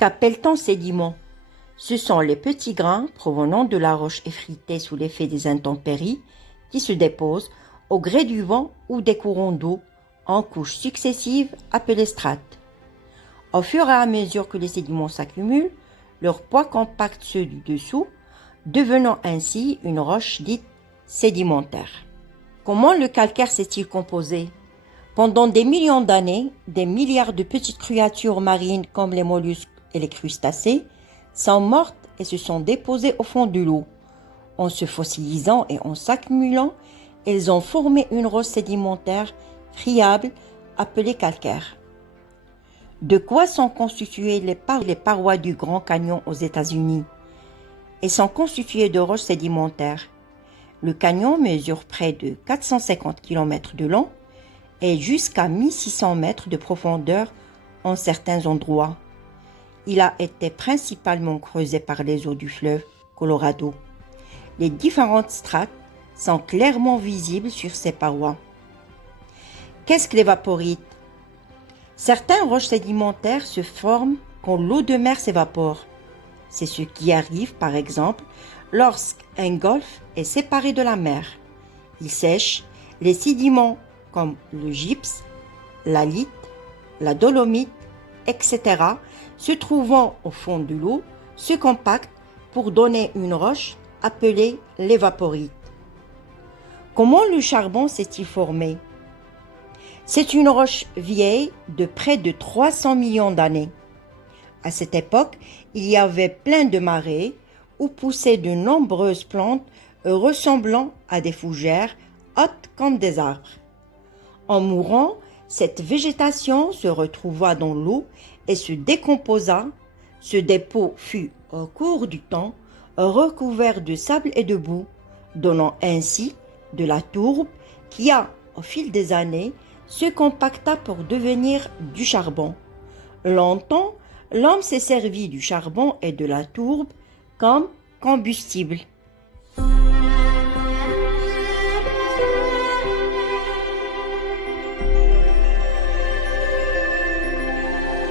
Qu'appelle-t-on sédiments? Ce sont les petits grains provenant de la roche effritée sous l'effet des intempéries qui se déposent au gré du vent ou des courants d'eau en couches successives appelées strates. Au fur et à mesure que les sédiments s'accumulent, leur poids compacte ceux du dessous, devenant ainsi une roche dite sédimentaire. Comment le calcaire s'est-il composé? Pendant des millions d'années, des milliards de petites créatures marines comme les mollusques et les crustacés sont mortes et se sont déposées au fond de l'eau. En se fossilisant et en s'accumulant, elles ont formé une roche sédimentaire friable appelée calcaire. De quoi sont constituées les parois du Grand Canyon aux États-Unis? Elles sont constituées de roches sédimentaires. Le canyon mesure près de 450 km de long et jusqu'à 1600 mètres de profondeur en certains endroits. Il a été principalement creusé par les eaux du fleuve Colorado. Les différentes strates sont clairement visibles sur ces parois. Qu'est-ce que l'évaporite? Certaines roches sédimentaires se forment quand l'eau de mer s'évapore. C'est ce qui arrive par exemple lorsqu'un golfe est séparé de la mer. Il sèche, les sédiments comme le gypse, la lite, la dolomite, etc., se trouvant au fond de l'eau, se compactent pour donner une roche appelée l'évaporite. Comment le charbon s'est-il formé? C'est une roche vieille de près de 300 millions d'années. À cette époque, il y avait plein de marais où poussaient de nombreuses plantes ressemblant à des fougères hautes comme des arbres. En mourant, cette végétation se retrouva dans l'eau et se décomposa. Ce dépôt fut, au cours du temps, recouvert de sable et de boue, donnant ainsi de la tourbe qui a, au fil des années, se compacta pour devenir du charbon. Longtemps, l'homme s'est servi du charbon et de la tourbe comme combustible.